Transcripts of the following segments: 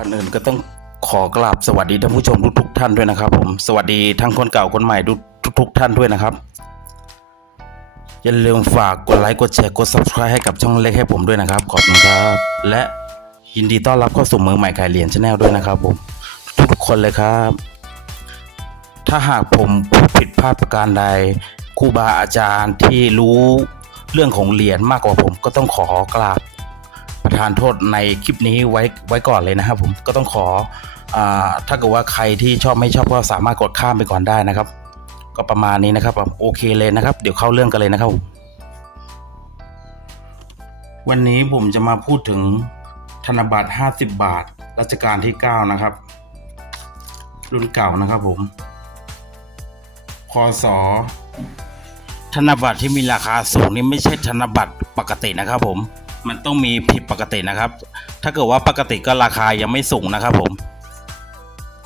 ก่อนอื่นก็ต้องขอกราบสวัสดีท่านผู้ชมทุกๆท่านด้วยนะครับผมสวัสดีทั้งคนเก่าคนใหม่ทุกๆท่านด้วยนะครับ อย่าลืมฝากกดไลค์กดแชร์กด subscribe ให้กับช่องเล็กให้ผมด้วยนะครับขอบคุณครับ และยินดีต้อนรับเข้าสู่เมืองใหม่ขายเหรียญชาแนลด้วยนะครับผมทุกๆคนเลยครับ ถ้าหากผมพูดผิดพลาดประการใดครูบาอาจารย์ที่รู้เรื่องของเหรียญมากกว่าผมก็ต้องขอกราบ ทานโทษในคลิปนี้ไว้ไว้ก่อนเลยนะครับผมก็ต้องขออาถ้าเกิดว่าใครที่ชอบไม่ชอบก็สามารถกดข้ามไปก่อนได้นะครับ ก็ประมาณนี้นะครับผมโอเคเลยนะครับ เดี๋ยวเข้าเรื่องกันเลยนะครับผมวันนี้ผมจะมาพูดถึงธนบัตร 50 บาทรัชกาลที่ 9 นะครับ รุ่นเก่านะครับผมพศธนบัตรที่มีราคาสูงนี่ไม่ใช่ธนบัตรปกตินะครับผม มันต้องมีผิดปกตินะครับ ถ้าเกิดว่าปกติก็ราคายังไม่สูงนะครับผม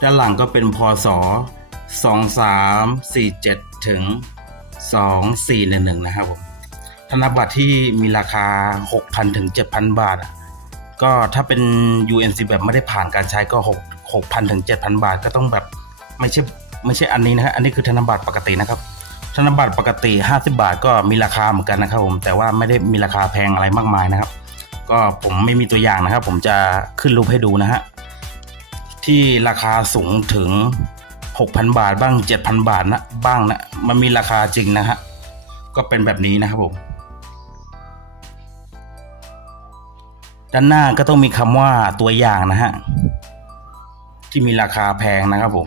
ด้านหลังก็เป็นพศ2347 ถึง 2411 นะครับผมธนบัตรที่มีราคา 6,000 ถึง 7,000 บาทอะก็ถ้าเป็น UNC แบบไม่ได้ผ่านการใช้ก็ 6 6,000 ถึง 7,000 บาท ก็ต้องแบบไม่ใช่ไม่ใช่อันนี้นะฮะอันนี้คือธนบัตรปกตินะครับ ธนบัตรปกติ 50 บาทก็มีราคาเหมือนกันนะครับผมแต่ว่าไม่ได้มีราคาแพงอะไรมากมายนะครับ ก็ผมไม่มีตัวอย่างนะครับ ผมจะขึ้นรูปให้ดูนะฮะที่ราคาสูงถึง 6,000 บาทบ้าง 7,000 บาทนะบ้างนะมันมีราคาจริงนะฮะก็เป็นแบบนี้นะครับผมด้านหน้าก็ต้องมีคำว่าตัวอย่างนะฮะที่มีราคาแพงนะครับผม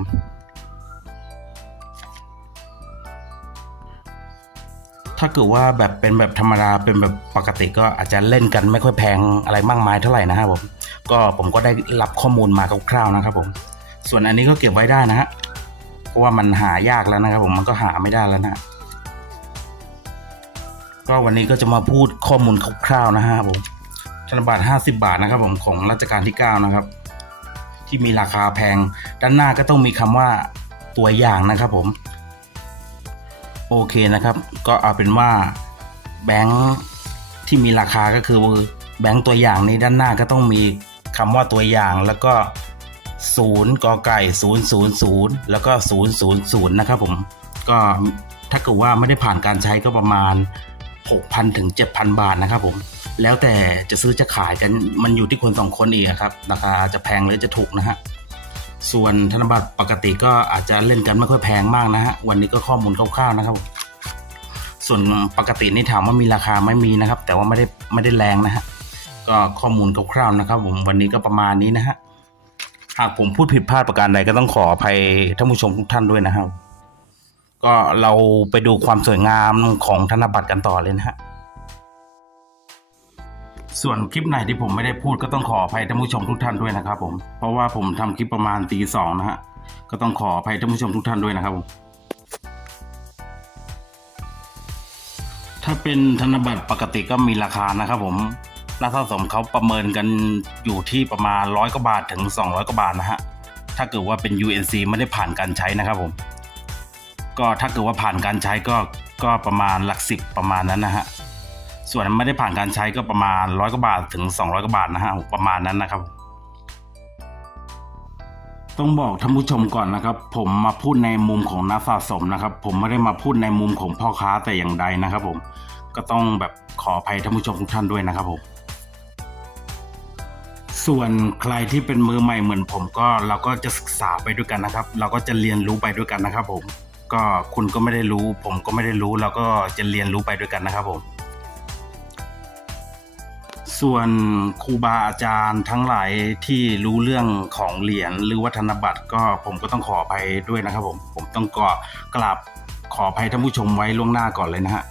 ถ้าเกิดว่าแบบเป็นแบบธรรมดาเป็นแบบปกติก็อาจจะเล่นกันไม่ค่อยแพงอะไรมากมายเท่าไหร่นะครับผมก็ผมก็ได้รับข้อมูลมาคร่าวๆนะครับผม ส่วนอันนี้ก็เก็บไว้ได้นะฮะเพราะว่ามันหายากแล้วนะครับผมมันก็หาไม่ได้แล้วนะก็วันนี้ก็จะมาพูดข้อมูลคร่าวๆนะฮะผมธนบัตร50 บาทนะครับผมของรัชกาลที่ 9 นะครับ ที่มีราคาแพงด้านหน้าก็ต้องมีคำว่าตัวอย่างนะครับผม โอเคนะครับ ก็เอาเป็นว่าแบงค์ที่มีราคาก็คือแบงค์ตัวอย่างนี้ด้านหน้าก็ต้องมีคำว่าตัวอย่างแล้วก็ศูนย์กอไก่ศูนย์ศูนย์ศูนย์แล้วก็ศูนย์ศูนย์ศูนย์นะครับผม ก็ถ้าเกิดว่าไม่ได้ผ่านการใช้ก็ประมาณ 6,000 ถึง 7,000 บาทนะครับผม แล้วแต่จะซื้อจะขายกันมันอยู่ที่คนสองคนอีกอะครับ ราคาจะแพงหรือจะถูกนะฮะ ส่วนธนบัตรปกติก็อาจจะเล่นกันไม่ค่อยแพงมากนะฮะ วันนี้ก็ข้อมูลคร่าวๆนะครับ ส่วนปกตินี่ถามว่ามีราคาไม่มีนะครับ แต่ว่าไม่ได้ไม่ได้แรงนะฮะ ก็ข้อมูลคร่าวๆนะครับ ผมวันนี้ก็ประมาณนี้นะฮะ หากผมพูดผิดพลาดประการใดก็ต้องขออภัยท่านผู้ชมทุกท่านด้วยนะครับ ก็เราไปดูความสวยงามของธนบัตรกันต่อเลยนะฮะ ส่วนคลิปไหนที่ผมไม่ได้พูดก็ต้องขออภัยท่านผู้ชมทุกท่านด้วยนะครับผมเพราะว่าผมทำคลิปประมาณตีสองนะฮะก็ต้องขออภัยท่านผู้ชมทุกท่านด้วยนะครับผมถ้าเป็นธนบัตรปกติก็มีราคานะครับผมราคาสมเขาประเมินกันอยู่ที่ประมาณร้อยกว่าบาทถึง 200กว่าบาทนะฮะถ้าเกิดว่าเป็น UNC ไม่ได้ผ่านการใช้นะครับผมก็ถ้าเกิดว่าผ่านการใช้ก็ก็ประมาณหลักสิบประมาณนั้นนะฮะ ส่วนไม่ได้ผ่านการใช้ก็ประมาณร้อยกว่าบาทถึง 200กว่าบาทนะฮะประมาณนั้นนะครับ ต้องบอกท่านผู้ชมก่อนนะครับ ผมมาพูดในมุมของนักสะสมนะครับ ผมไม่ได้มาพูดในมุมของพ่อค้าแต่อย่างใดนะครับ ผมก็ต้องแบบขออภัยท่านผู้ชมทุกท่านด้วยนะครับผมส่วนใครที่เป็นมือใหม่เหมือนผมก็เราก็จะศึกษาไปด้วยกันนะครับ เราก็จะเรียนรู้ไปด้วยกันนะครับ ผม ก็คุณก็ไม่ได้รู้ ผมก็ไม่ได้รู้เราก็จะเรียนรู้ไปด้วยกันนะครับผม ส่วนครูบาอาจารย์ทั้งหลายที่รู้เรื่องของเหรียญหรือวัฒนบัตรก็ผมก็ต้องขออภัยด้วยนะครับผม ผมต้องกกราบขออภัยท่านผู้ชมไว้ล่วงหน้าก่อนเลยนะฮะ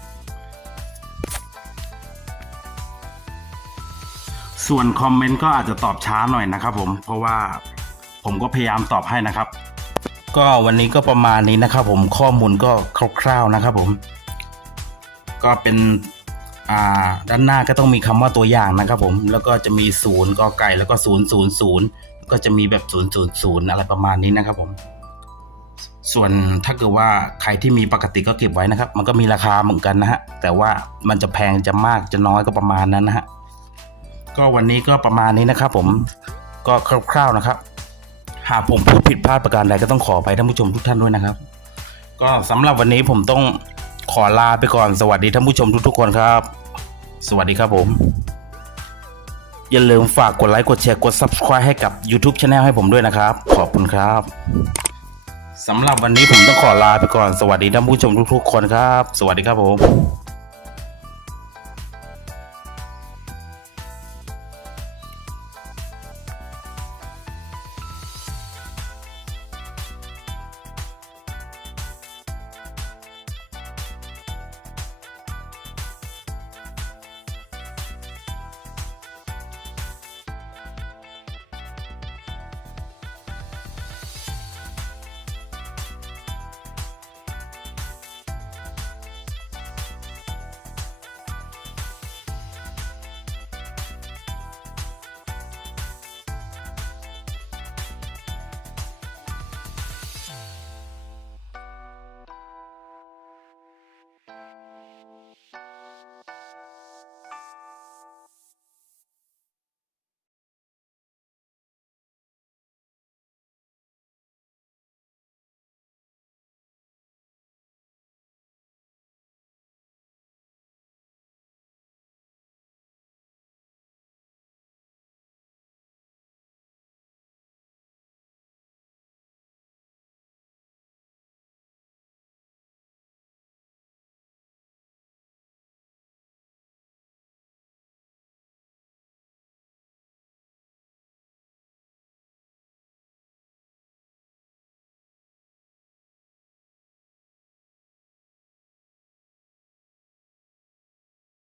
ส่วนคอมเมนต์ก็อาจจะตอบช้าหน่อยนะครับผมเพราะว่าผมก็พยายามตอบให้นะครับ ก็วันนี้ก็ประมาณนี้นะครับผมข้อมูลก็คร่าวๆนะครับผม ก็เป็น ด้านหน้าก็ต้องมีคำว่าตัวอย่างนะครับผม แล้วก็จะมีศูนย์กอไก่แล้วก็ศูนย์ศูนย์ศูนย์ก็จะมีแบบศูนย์ศูนย์ศูนย์อะไรประมาณนี้นะครับผม ส่วนถ้าเกิดว่าใครที่มีปกติก็เก็บไว้นะครับ มันก็มีราคาเหมือนกันนะฮะ แต่ว่ามันจะแพงจะมากจะน้อยก็ประมาณนั้นนะฮะ ก็วันนี้ก็ประมาณนี้นะครับผม ก็คร่าวๆนะครับ หากผมพูดผิดพลาดประการใดก็ต้องขออภัยท่านผู้ชมทุกท่านด้วยนะครับ ก็สำหรับวันนี้ผมต้อง ขอลาไปก่อนสวัสดีท่านผู้ชมทุกๆคนครับ สวัสดีครับผม อย่าลืมฝากกดไลค์กดแชร์กด subscribe ให้กับ YouTube Channel ให้ผมด้วยนะครับ ขอบคุณครับสำหรับวันนี้ผมต้องขอลาไปก่อนสวัสดีท่านผู้ชมทุกๆคนครับ สวัสดีครับผม